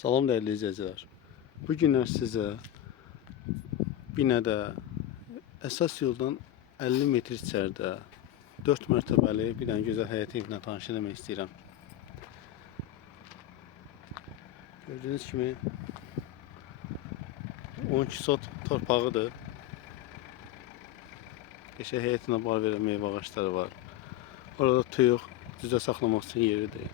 Salam değerli izleyiciler. Bu günler size binədə əsas yoldan 50 metr içəridə 4 mərtəbəli bir dənə gözəl həyət evindən tanış etmək istəyirəm. Gördüyünüz kimi 12 sot torpağıdır. Qəşəng həyətinə bar verən meyvə ağacları var. Orada tuyuq düzə saxlamaq üçün yeridir.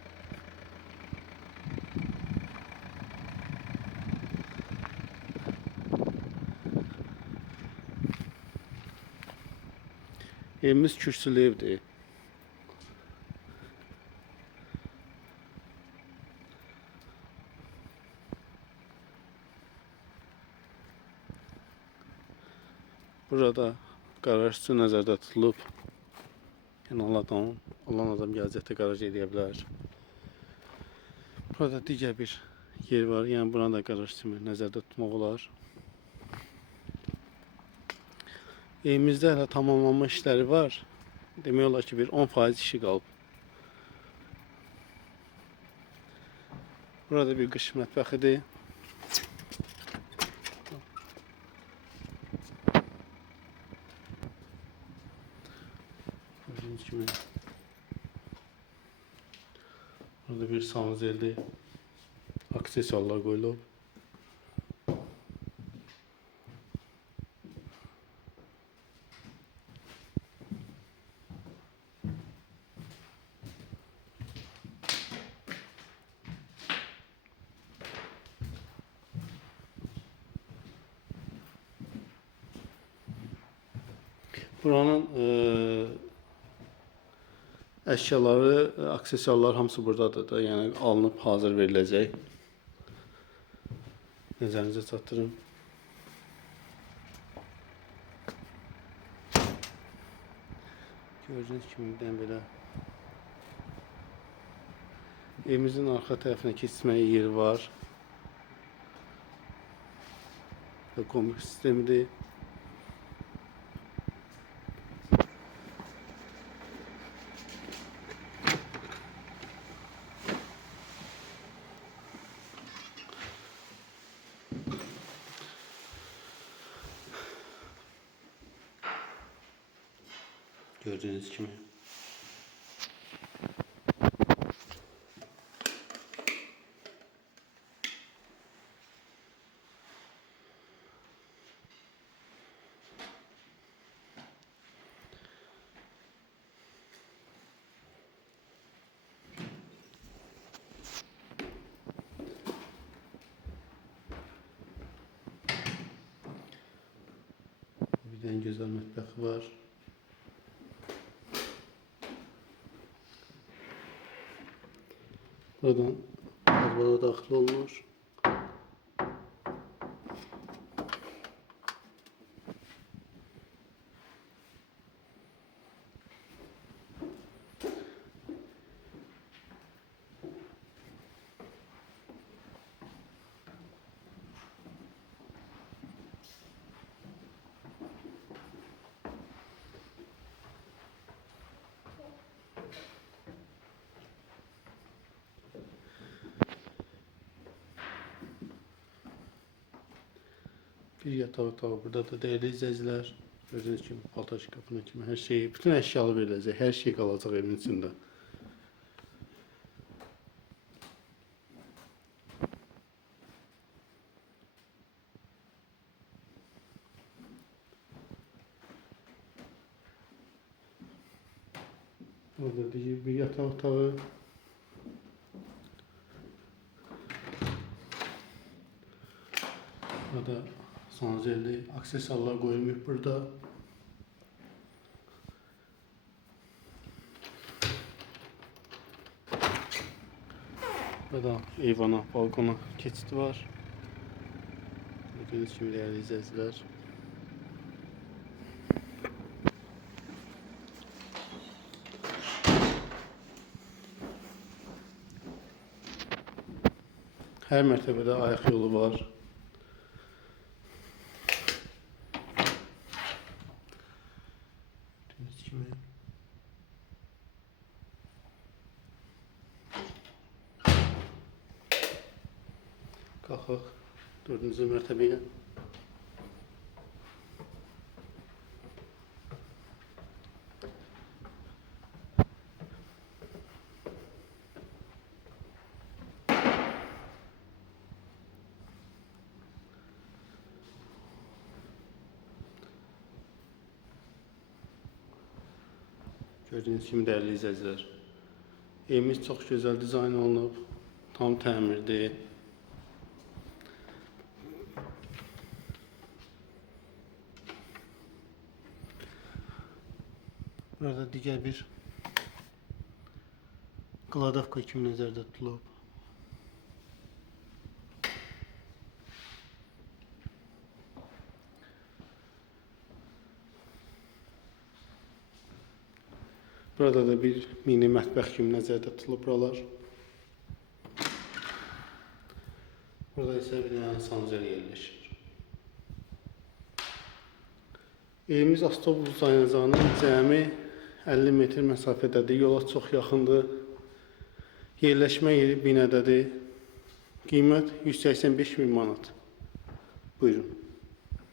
Evimiz kürsülü evdir. Burada garaj üçün nəzərdə tutulub. Yəni olan adam gələcəkdə garaj edə bilər. Burada digər bir yer var. Yəni buranı da garaj kimi nəzərdə tutmaq olar. Evimizdə hələ tamamlanma işləri var. Demək olar ki, bir 10% işi qalıb. Burada bir qış mətbəxidir. Gördüyünüz kimi burada bir sanuzelli aksesuarlar qoyulub. Buranın əşyaları, aksesuarlar hamısı buradadır da, yəni alınıb hazır veriləcək. Nəzərinizə çatdırım. Gördüyünüz kimi birdən belə evimizin arxa tərəfinə keçməyə yeri var. Və komik sistemidir. Gördüğünüz gibi. Bir tane güzel mutfak var. Buradan arabada daxil olunur. Bir yatak otağı burada da değerli izleyiciler. Gördüğünüz gibi paltar şkafının kimi her şeyi, bütün eşyalar verilecek. Her şey kalacak evin içinde. Burada bir yatak otağı. Burada sanuzelli aksesuarlar koyulmuş burada. Burada eyvana, balkona keçidi var. Gördüğünüz gibi değerli izleyiciler. Her mertebede ayak yolu var. Gördüğünüz gibi. Qalxaq 4-cü mərtəbəyə. Gördüyünüz kimi dəyərli izləyicilər, evimiz çox gözəl dizayn olunub, tam təmirdir. Burada digər bir kladovka kimi nəzərdə tutulub. Burada da bir mini mətbəx kimi nəzərdə tutulub buralar. Burada isə bir dənə sanuzel yerləşir. Evimiz avtobus dayanacağının cəmi 50 metr məsafədədir. Yola çox yaxındır. Yerləşmə yeri binədədir. Qiymət 185.000 manat. Buyurun.